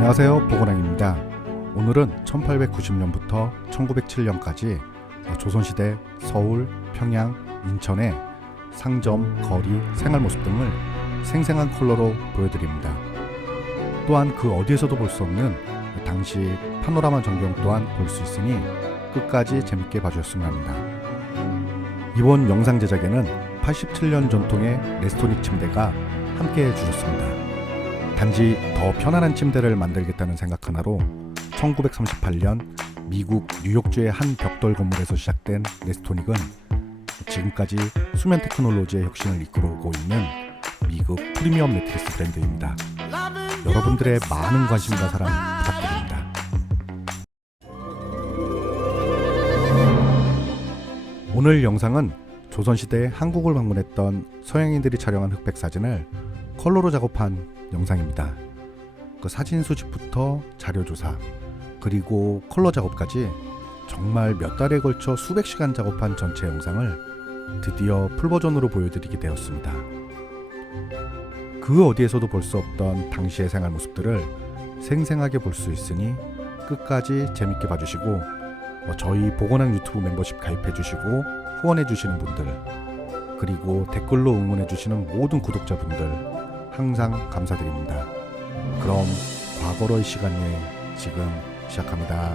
안녕하세요, 보건왕입니다. 오늘은 1890년부터 1907년까지 조선시대 서울, 평양, 인천의 상점, 거리, 생활 모습 등을 생생한 컬러로 보여드립니다. 또한 그 어디에서도 볼 수 없는 당시 파노라마 전경 또한 볼 수 있으니 끝까지 재밌게 봐주셨으면 합니다. 이번 영상 제작에는 87년 전통의 레스토닉 침대가 함께 해주셨습니다. 단지 더 편안한 침대를 만들겠다는 생각 하나로 1938년 미국 뉴욕주의 한 벽돌 건물에서 시작된 레스토닉은 지금까지 수면 테크놀로지의 혁신을 이끌어오고 있는 미국 프리미엄 매트리스 브랜드입니다. 여러분들의 많은 관심과 사랑 부탁드립니다. 오늘 영상은 조선시대에 한국을 방문했던 서양인들이 촬영한 흑백 사진을 컬러로 작업한 영상입니다. 그 사진 수집부터 자료조사 그리고 컬러 작업까지 정말 몇 달에 걸쳐 수백 시간 작업한 전체 영상을 드디어 풀버전으로 보여드리게 되었습니다. 그 어디에서도 볼 수 없던 당시의 생활 모습들을 생생하게 볼 수 있으니 끝까지 재밌게 봐주시고 저희 보건왕 유튜브 멤버십 가입해주시고 후원해주시는 분들 그리고 댓글로 응원해주시는 모든 구독자분들 항상 감사드립니다. 그럼 과거로의 시간 여행 지금 시작합니다.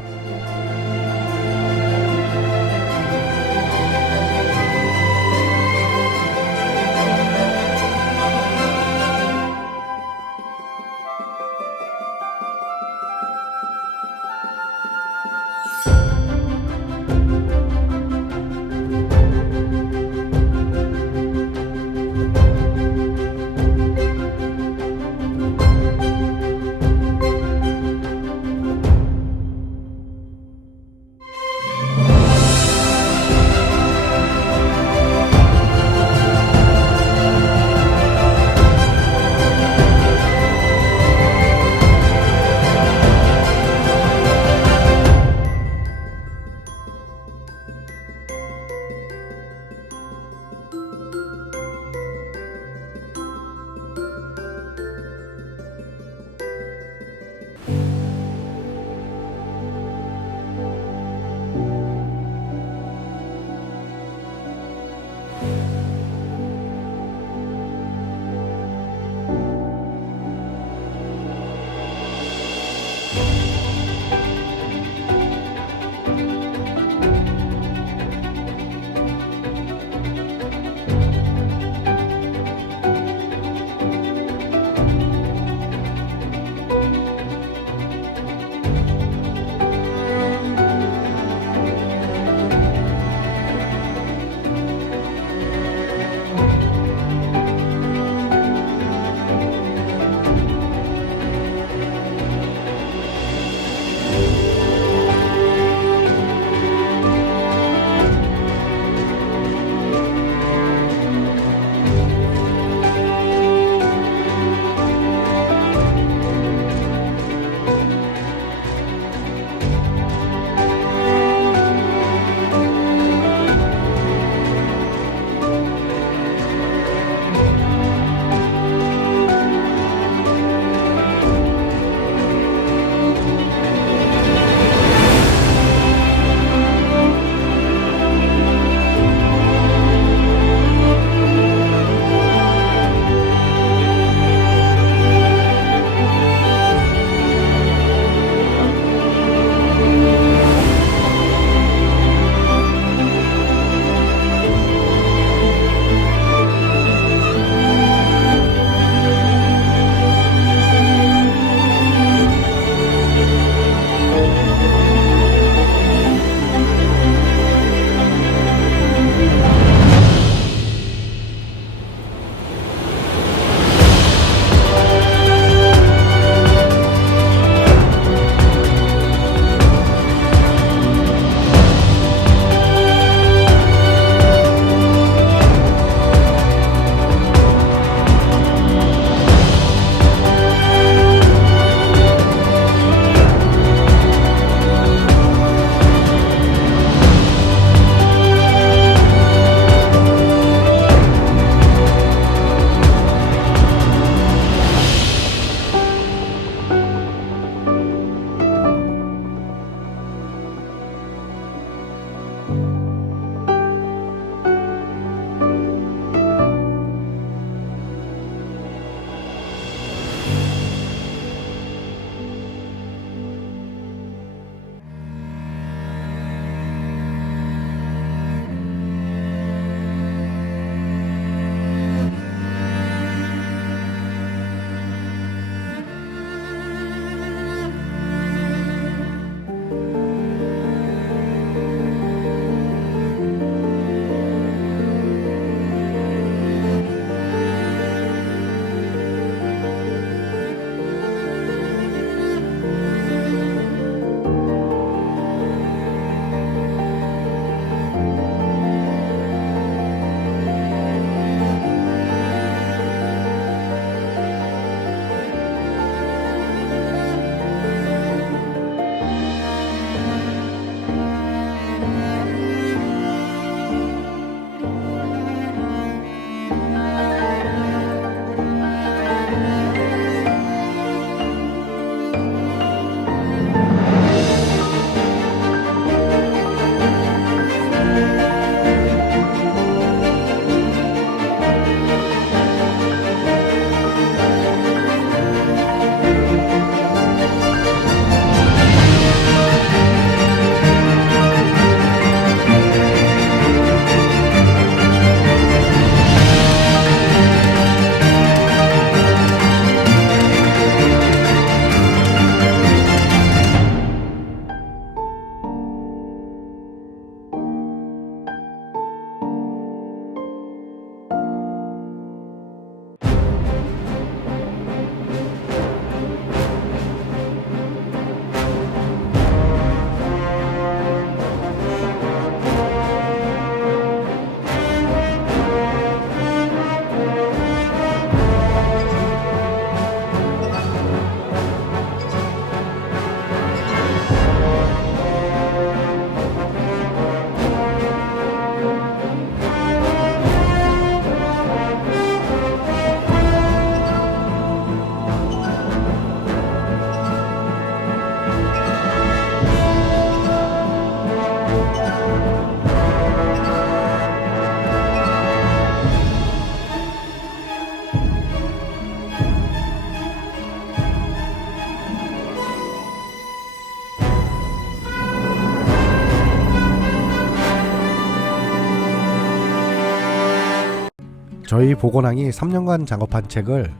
저희 보건왕이 3년간 작업한 책을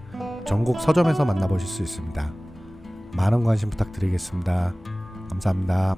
전국 서점에서 만나보실 수 있습니다. 많은 관심 부탁드리겠습니다. 감사합니다.